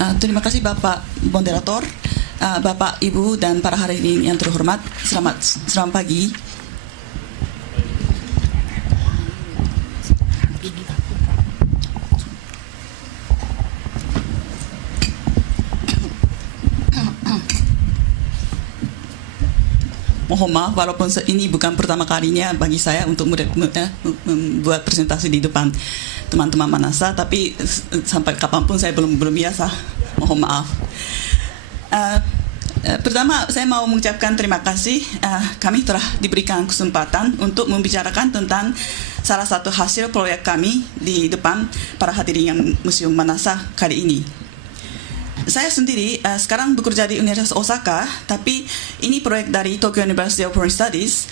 Terima kasih Bapak Moderator, Bapak, Ibu, dan para hadirin yang terhormat. Selamat pagi. Mohon maaf, walaupun ini bukan pertama kalinya bagi saya untuk membuat presentasi di depan teman-teman Manasa, tapi sampai kapanpun saya belum biasa. Mohon maaf. Pertama, saya mau mengucapkan terima kasih. Kami telah diberikan kesempatan untuk membicarakan tentang salah satu hasil proyek kami di depan para hadirin yang Museum Manasa kali ini. Saya sendiri sekarang bekerja di Universitas Osaka, tapi ini proyek dari Tokyo University of Foreign Studies,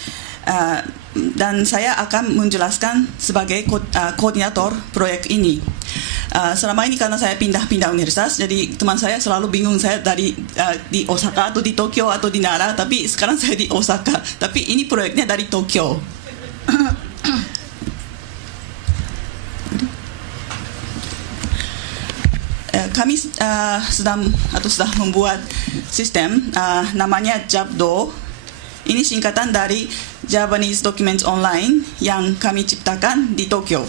dan saya akan menjelaskan sebagai koordinator proyek ini. Selama ini karena saya pindah-pindah universitas, jadi teman saya selalu bingung saya di Osaka atau di Tokyo atau di Nara, tapi sekarang saya di Osaka, tapi ini proyeknya dari Tokyo. Kami sudah membuat sistem namanya JABDO. Ini singkatan dari Japanese Documents Online yang kami ciptakan di Tokyo.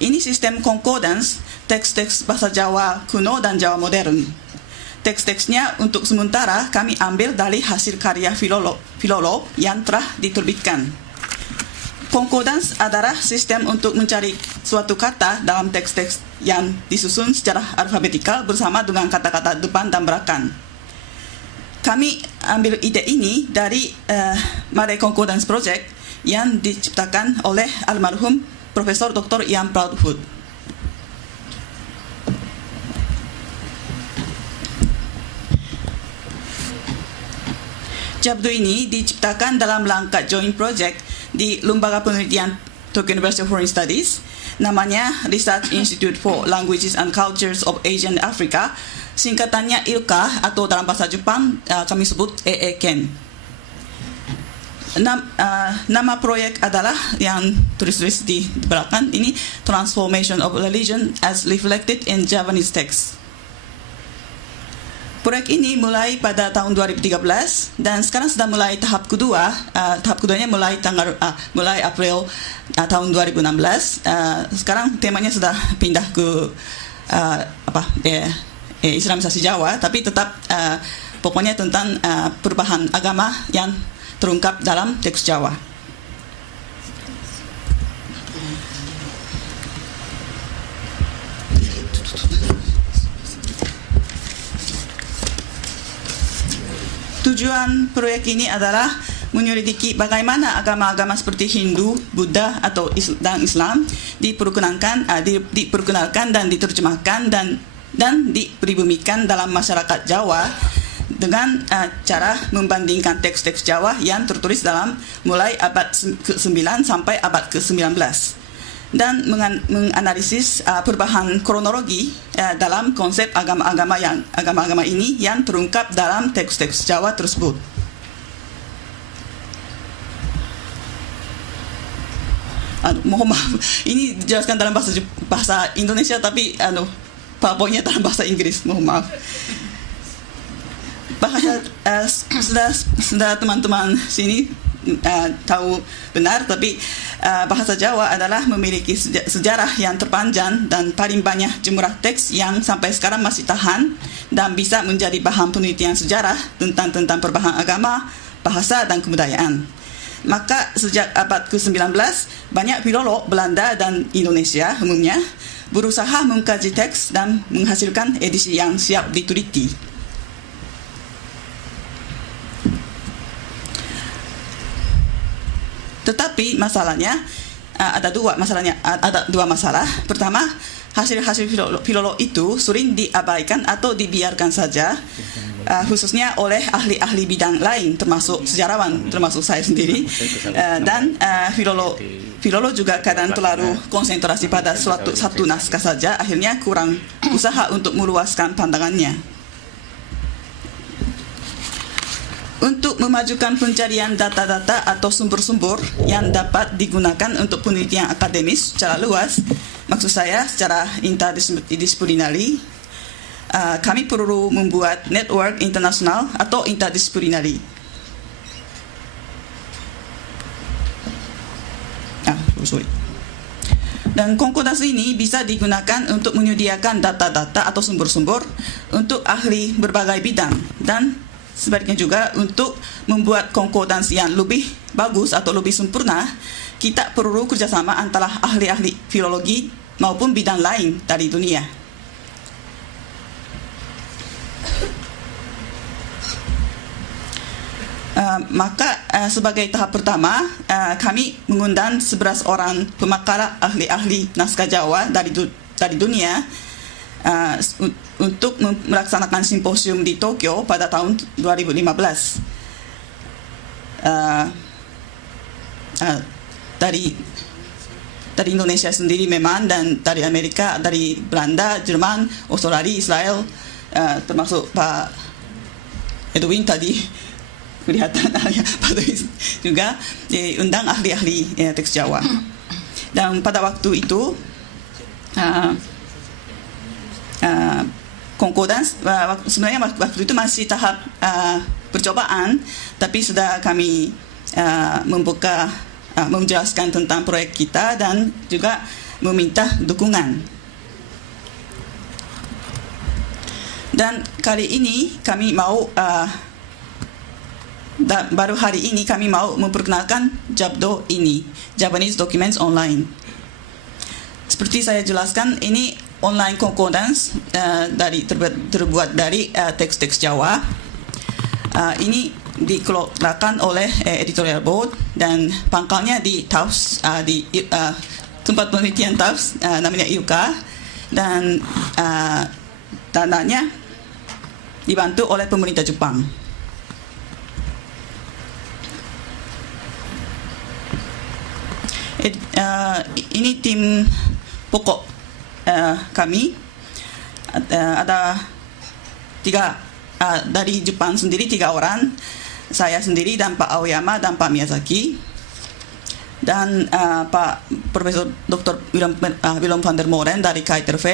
Ini sistem concordance teks-teks bahasa Jawa kuno dan Jawa modern. Teks-teksnya untuk sementara kami ambil dari hasil karya filolog yang telah diterbitkan. Concordance adalah sistem untuk mencari suatu kata dalam teks-teks yang disusun secara alfabetikal bersama dengan kata-kata depan dan belakang. Kami ambil ide ini dari Mare Concordance Project yang diciptakan oleh almarhum Profesor Dr. Ian Proudfoot. JABDO ini diciptakan dalam rangka joint project di Lembaga Penelitian Tokyo University of Foreign Studies, namanya Research Institute for Languages and Cultures of Asia and Africa, singkatannya ILCA atau dalam bahasa Jepang kami sebut EEKEN. Nama proyek adalah yang tulis-tulis di belakang ini, Transformation of Religion as Reflected in Japanese Text. Proyek ini mulai pada tahun 2013 dan sekarang sudah mulai tahap kedua. Tahap keduanya mulai April tahun 2016. Sekarang temanya sudah pindah ke Islamisasi Jawa, tapi tetap pokoknya tentang perubahan agama yang terungkap dalam teks Jawa. Tujuan proyek ini adalah menyelidiki bagaimana agama-agama seperti Hindu, Buddha, dan Islam diperkenalkan dan diterjemahkan dan dipribumikan dalam masyarakat Jawa dengan cara membandingkan teks-teks Jawa yang tertulis dalam mulai abad ke-9 sampai abad ke-19 dan menganalisis perubahan kronologi dalam konsep agama-agama ini yang terungkap dalam teks-teks Jawa tersebut. Mohon maaf, ini dijelaskan dalam bahasa Indonesia, tapi PowerPoint-nya dalam bahasa Inggris. Mohon maaf. Bahasa sudah teman-teman sini tahu benar, tapi bahasa Jawa adalah memiliki sejarah yang terpanjang dan paling banyak jumlah teks yang sampai sekarang masih tahan dan bisa menjadi bahan penelitian sejarah tentang perubahan agama, bahasa, dan kebudayaan. Maka sejak abad ke-19, banyak filolog Belanda dan Indonesia umumnya berusaha mengkaji teks dan menghasilkan edisi yang siap diteliti. Tetapi masalahnya ada dua masalah. Pertama, hasil-hasil filolog itu sering diabaikan atau dibiarkan saja, khususnya oleh ahli-ahli bidang lain, termasuk sejarawan, termasuk saya sendiri, dan filolog juga kadang terlalu konsentrasi pada satu naskah saja, akhirnya kurang usaha untuk meluaskan pandangannya. Untuk memajukan pencarian data-data atau sumber-sumber yang dapat digunakan untuk penelitian akademis secara luas, maksud saya secara interdisiplinari, kami perlu membuat network internasional atau interdisciplinary. Dan konkordans ini bisa digunakan untuk menyediakan data-data atau sumber-sumber untuk ahli berbagai bidang, dan sebaliknya juga untuk membuat konkordans yang lebih bagus atau lebih sempurna, kita perlu kerjasama antara ahli-ahli filologi maupun bidang lain dari dunia. Maka sebagai tahap pertama, kami mengundang 11 orang pemakalah ahli-ahli naskah Jawa dari dunia untuk melaksanakan simposium di Tokyo pada tahun 2015. Dari Indonesia sendiri memang, dan dari Amerika, dari Belanda, Jerman, Australia, Israel, termasuk Pak Edwin tadi kelihatan Pak Edwin juga diundang ahli-ahli teks Jawa. Dan pada waktu itu konkordans sebenarnya waktu itu masih tahap percobaan, tapi sudah kami menjelaskan tentang proyek kita dan juga meminta dukungan. Dan kali ini kami mau baru hari ini kami mau memperkenalkan JABDO ini, Japanese Documents Online. Seperti saya jelaskan, ini online concordance terbuat dari teks-teks Jawa. Ini dikelolakan oleh editorial board dan pangkalnya di TAUS, di tempat penelitian TAUS, namanya IUCA, dan dananya dibantu oleh pemerintah Jepang. Ini tim pokok kami, ada tiga dari Jepang sendiri 3 orang, saya sendiri dan Pak Aoyama dan Pak Miyazaki, dan Pak Profesor Dr. Willem van der Molen dari KITRV,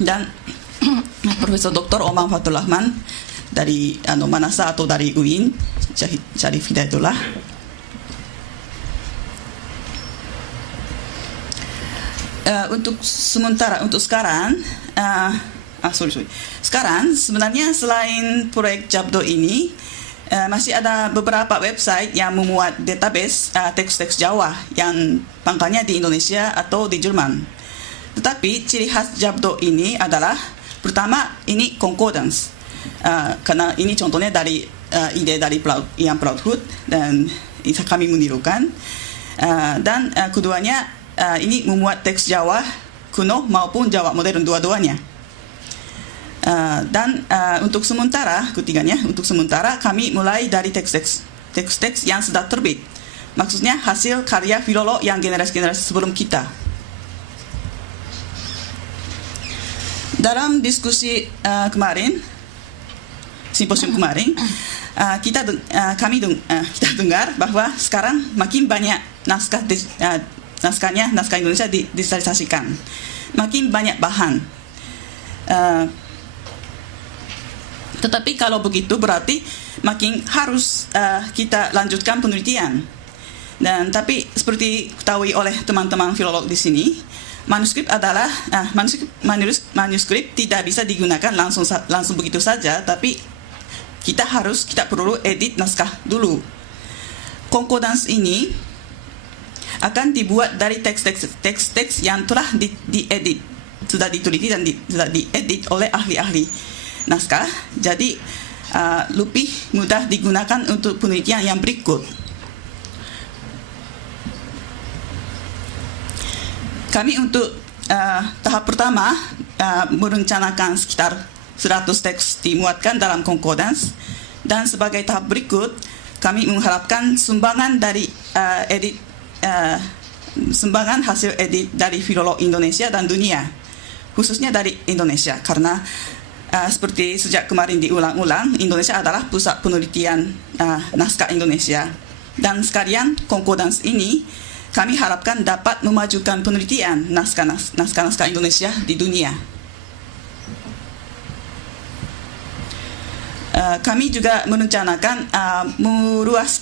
dan Profesor Dr. Omar Fathur Rahman dari Manasa atau dari UIN, Syarif Hidayatullah. Untuk sekarang, sekarang sebenarnya selain proyek JABDO ini, masih ada beberapa website yang memuat database teks-teks Jawa yang pangkalnya di Indonesia atau di Jerman. Tetapi ciri khas JABDO ini adalah, pertama, ini concordance, karena ini contohnya dari ide dari Ian Proudfoot dan kami menirukan, dan keduanya ini memuat teks Jawa kuno maupun Jawa modern dua-duanya. Dan untuk sementara, ketiganya, untuk sementara kami mulai dari teks-teks yang sudah terbit. Maksudnya hasil karya filolog yang generasi-generasi sebelum kita. Dalam diskusi kemarin, simposium kemarin, kita dengar bahwa sekarang makin banyak naskah Indonesia digitalisasikan, makin banyak bahan. Tetapi kalau begitu berarti makin harus kita lanjutkan penelitian. Dan tapi seperti ketahui oleh teman-teman filolog di sini, manuskrip adalah manuskrip tidak bisa digunakan langsung begitu saja, tapi kita perlu edit naskah dulu. Concordance ini akan dibuat dari teks-teks yang telah diedit, sudah diteliti dan sudah diedit oleh ahli-ahli naskah. Jadi lebih mudah digunakan untuk penelitian yang berikut. Kami untuk tahap pertama merencanakan sekitar 100 teks dimuatkan dalam concordance, dan sebagai tahap berikut kami mengharapkan sumbangan dari sumbangan hasil edit dari filolog Indonesia dan dunia, khususnya dari Indonesia, karena seperti sejak kemarin diulang-ulang, Indonesia adalah pusat penelitian naskah Indonesia, dan sekalian concordance ini kami harapkan dapat memajukan penelitian naskah-naskah Indonesia di dunia. kami juga merencanakan memperluas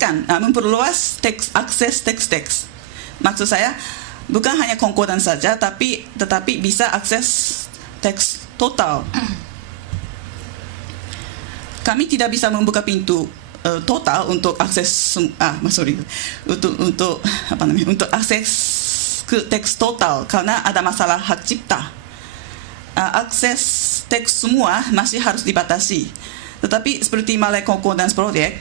akses teks-teks. Maksud saya bukan hanya konkordan saja, tetapi bisa akses teks total. Kami tidak bisa membuka pintu total untuk akses untuk akses ke teks total karena ada masalah hak cipta. Akses teks semua masih harus dibatasi. Tetapi seperti Malay Concordance Project,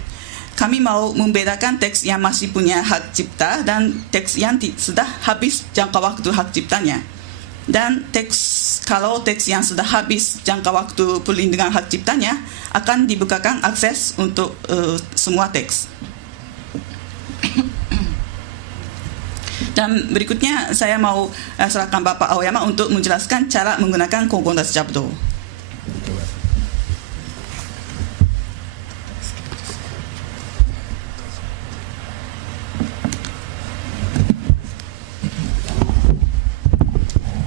kami mau membedakan teks yang masih punya hak cipta dan teks yang sudah habis jangka waktu hak ciptanya. Dan kalau teks yang sudah habis jangka waktu perlindungan hak ciptanya akan dibukakan akses untuk semua teks. Dan berikutnya saya mau serahkan Bapak Aoyama untuk menjelaskan cara menggunakan Concordance Jabdo.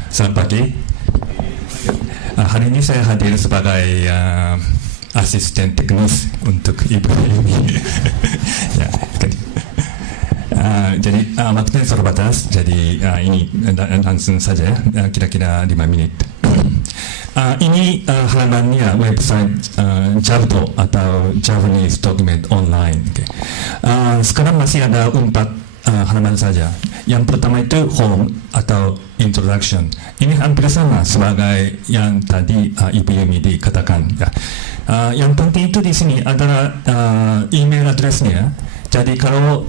Selamat pagi. Hari ini saya hadir sebagai asisten teknis untuk Ibu Yumi. Ya, jadi waktunya terbatas, jadi ini langsung saja ya, kira-kira 5 menit. Ini halamannya website Jabdo atau Japanese Document Online. Sekarang masih ada 4 halaman saja. Yang pertama itu home atau introduction. Ini hampir sama sebagai yang tadi Ibu Yumi dikatakan. Ya. Yang penting itu di sini adalah email addressnya. Jadi kalau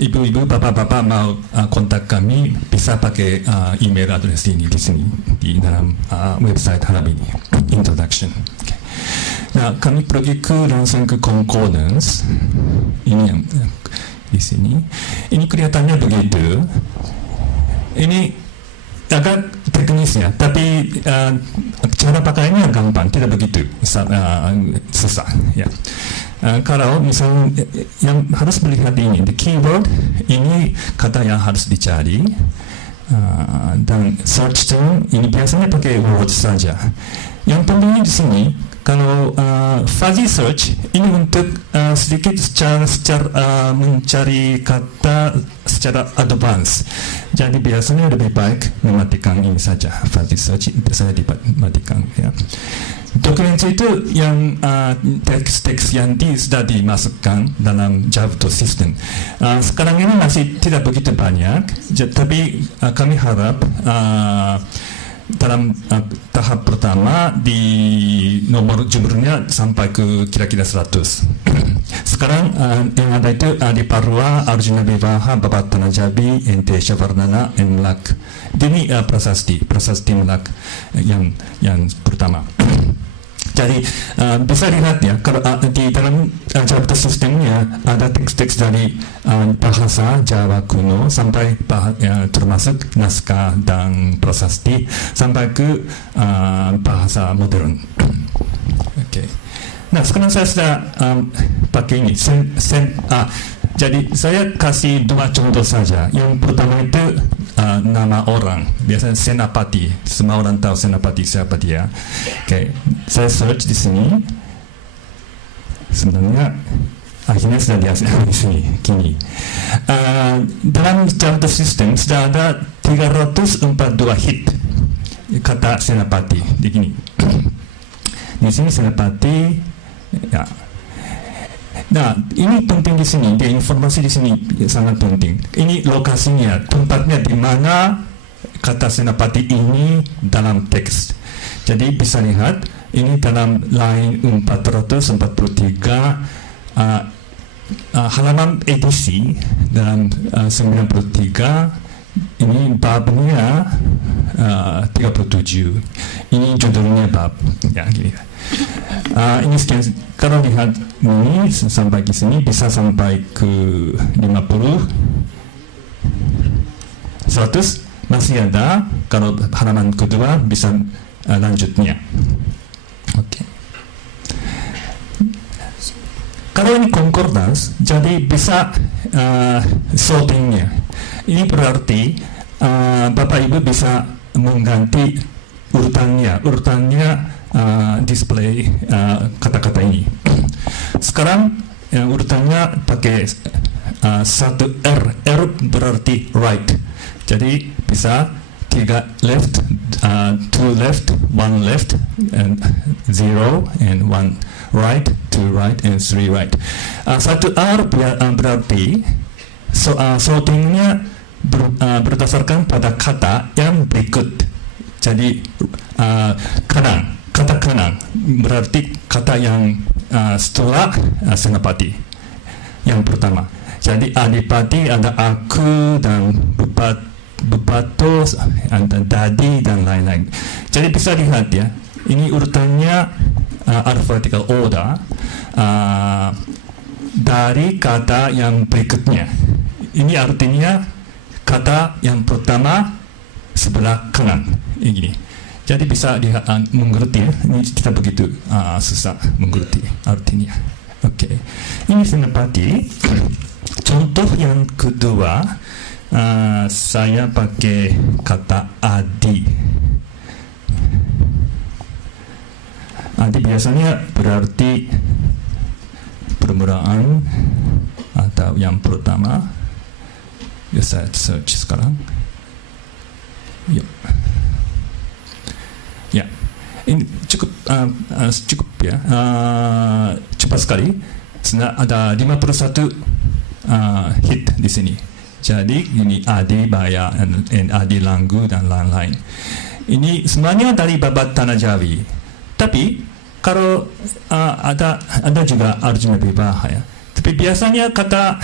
ibu-ibu, bapak-bapak mau kontak kami, bisa pakai email address ini di sini di dalam website halaman ini. Introduction. Okay. Nah, kami pergi langsung ke concordance. Ini yang di sini. Ini kelihatannya begitu. Ini agak teknis ya, tapi cara pakainya gampang, tidak begitu susah ya. Kalau misalnya yang harus melihat ini, the keyword ini kata yang harus dicari, dan search term ini biasanya pakai word saja. Yang pentingnya di sini, kalau fuzzy search ini untuk sedikit secara mencari kata secara advance. Jadi biasanya lebih baik mematikan ini saja, fuzzy search biasanya dimatikan ya. Dokumen itu yang teks-teks yang sudah dimasukkan dalam Jabdo system. Sekarang ini masih tidak begitu banyak, tapi kami harap dalam tahap pertama di nomor jumlahnya sampai ke kira-kira 100. Sekarang yang ada itu di Parwa, Arjuna Vivaha, Babat Tanajabi, Ente Shavarnana, Enlak. Ini prasasti Melak yang pertama. Jadi bisa lihat ya, kalau di dalam Jabdo sistemnya ada teks-teks dari bahasa Jawa kuno sampai termasuk naskah dan prasasti sampai ke bahasa modern. Okay. Nah, sekarang saya sudah pakai ini. Jadi saya kasih 2 contoh saja. Yang pertama itu nama orang, biasanya Senapati. Semua orang tahu Senapati siapa dia. Oke, saya search di sini. Sebenarnya akhirnya sudah di sini. Kini dalam Jabdo system sudah ada 342 hit kata Senapati di sini. Di sini Senapati. Ya. Nah, ini penting di sini, dia informasi di sini sangat penting. Ini lokasinya, tempatnya di mana kata Senapati ini dalam teks. Jadi bisa lihat, ini dalam line 443, halaman edisi dalam 93, ini babnya 37. Ini judulnya bab, ya gini. Ini sekian. Kalau lihat ini sampai ke sini bisa sampai ke 50, 100 masih ada. Kalau halaman kedua bisa lanjutnya. Oke. Kalau ini concordance, jadi bisa sortingnya. Ini berarti Bapak Ibu bisa mengganti urutannya display kata-kata ini. Sekarang yang urutannya pakai satu R. R berarti right. Jadi bisa 3 left, 2 left, 1 left, and 0, and 1 right, 2 right, and 3 right. Satu R berarti sortingnya berdasarkan pada kata yang berikut. Jadi kata kanan berarti kata yang setelah senapati yang pertama. Jadi adipati ada aku dan bupato, ada dadi dan lain-lain. Jadi bisa lihat ya, ini urutannya alphabetical order dari kata yang berikutnya. Ini artinya kata yang pertama sebelah kanan ini. Jadi bisa lihat mengerti ya. Ini tidak begitu susah mengerti artinya. Oke. Ini senapati. Contoh yang kedua, saya pakai kata adi. Adi biasanya berarti permulaan atau yang pertama. Ya, saya search sekarang. Yuk. Ya, ini cukup ya, cepat sekali. Ada 51 hit di sini. Jadi ini Adi Baya and Adi Langgu dan lain-lain. Ini semuanya dari babat Tanah Jawi. Tapi kalau ada juga Arjuna Vivaha ya. Tapi biasanya kata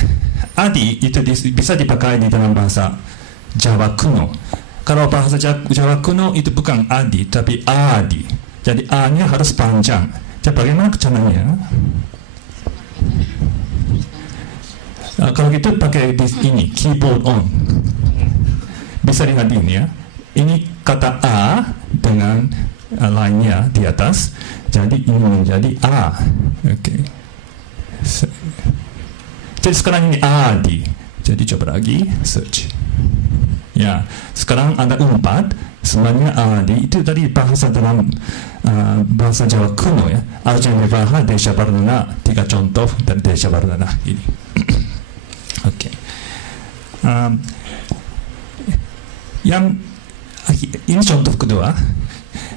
Adi itu bisa dipakai di dalam bahasa Jawa kuno. Kalau bahasa Jawa kuno itu bukan Adi tapi Adi. Jadi A-nya harus panjang. Jadi bagaimana caranya? Kalau gitu pakai ini keyboard on. Bisa lihat ini ya. Ini kata A dengan lainnya di atas. Jadi ini menjadi A. Oke. Jadi sekarang ini Adi. Jadi coba lagi search. Ya, sekarang ada 4. Semuanya Adi. Itu tadi bahasa dalam bahasa Jawa kuno ya. Arjuna Vivaha, Desha Vardhana, 3 contoh dari Desha Vardhana ini. Oke. Yang ini contoh kedua.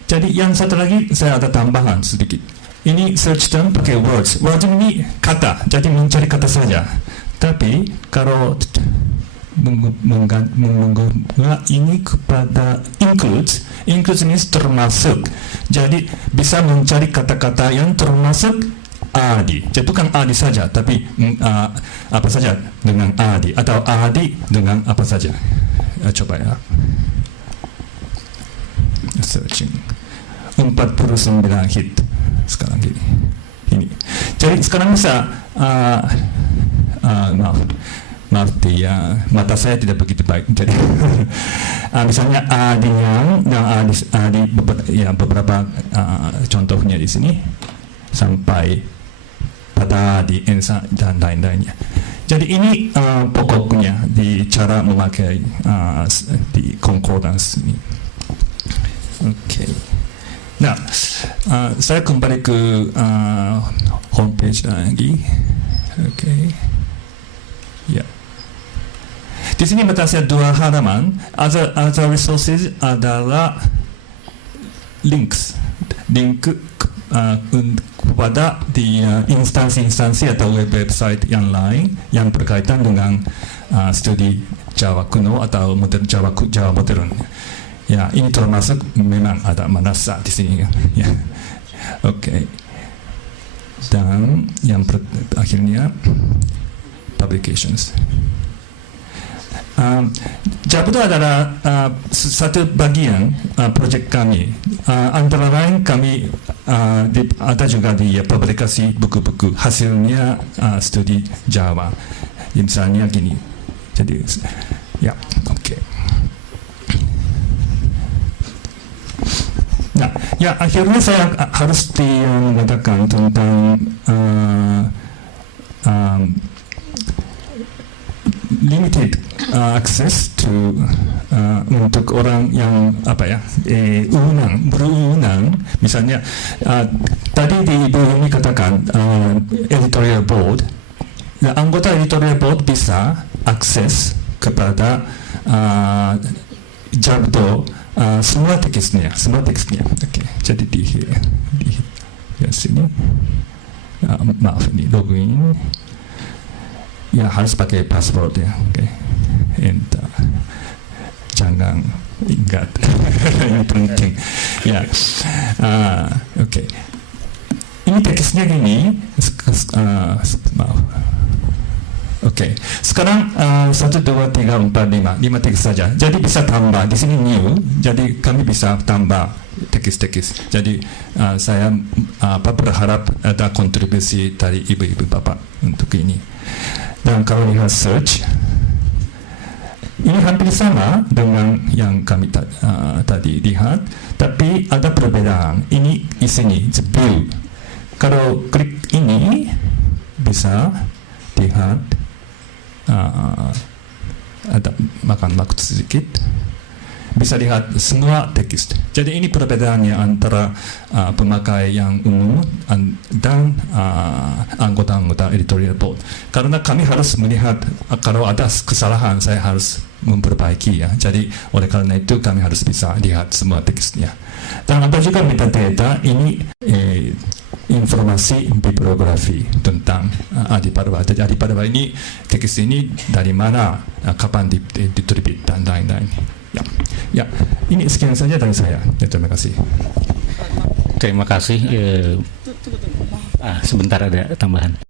Jadi yang satu lagi saya ada tambahan sedikit. Ini search term pakai words. Words ini kata. Jadi mencari kata saja. Tapi kalau menggabungkan ini kepada includes means termasuk. Jadi bisa mencari kata-kata yang termasuk Adi. Jadi bukan Adi saja, tapi apa saja dengan Adi atau Adi dengan apa saja. Coba ya. Searching. 49 hit sekarang gini. Ini. Jadi sekarang bisa maaf ya, mata saya tidak begitu baik. Jadi misalnya Adi yang Adi beberapa contohnya di sini sampai pada di Ensa dan lain-lainnya. Jadi ini pokoknya di cara memakai di concordance ini. Oke. Nah, saya kembali ke homepage lagi. Oke. Ya. Di sini batasnya 2 halaman. Other resources adalah link kepada di instansi atau website yang lain yang berkaitan dengan studi Jawa kuno atau Jawa modern. Ya, ini termasuk memang ada Manasa di sini ya. Oke. Dan yang akhirnya publications. JAB itu adalah satu bagian proyek kami. Antara lain kami ada juga di publikasi buku-buku hasilnya studi Jawa. Misalnya gini. Jadi ya, oke. Nah, ya akhirnya saya harus mengatakan tentang limited access to untuk orang yang berwenang, misalnya tadi di Ibu ini katakan editorial board, anggota editorial board bisa akses kepada Jabdo semua teksnya. Okay. Jadi di sini, maaf ini login, ya harus pakai password ya. Okay. Enter. Jangan ingat, ini penting. Ya, oke. Ini teksnya gini. Maaf. Oke, sekarang 1, 2, 3, 4, 5 teks saja. Jadi bisa tambah di sini new. Jadi kami bisa tambah teks. Jadi saya berharap ada kontribusi dari ibu-ibu bapak untuk ini. Dan kalau lihat search, ini hampir sama dengan yang kami tadi lihat, tapi ada perbedaan. Ini isinya view. Kalau klik ini bisa lihat. Ada makan waktu sedikit, bisa lihat semua teks. Jadi ini perbedaannya antara pemakai yang umum dan anggota-anggota editorial board. Karena kami harus melihat kalau ada kesalahan, saya harus memperbaiki ya. Jadi oleh karena itu kami harus bisa lihat semua teksnya. Dan ada juga metadata, ini informasi bibliografi tentang Adiparwa. Jadi Adiparwa ini teks ini dari mana, kapan diterbit dan lain-lain. Ya, ini sekian saja dari saya. Terima kasih. Terima kasih. Sebentar ada tambahan.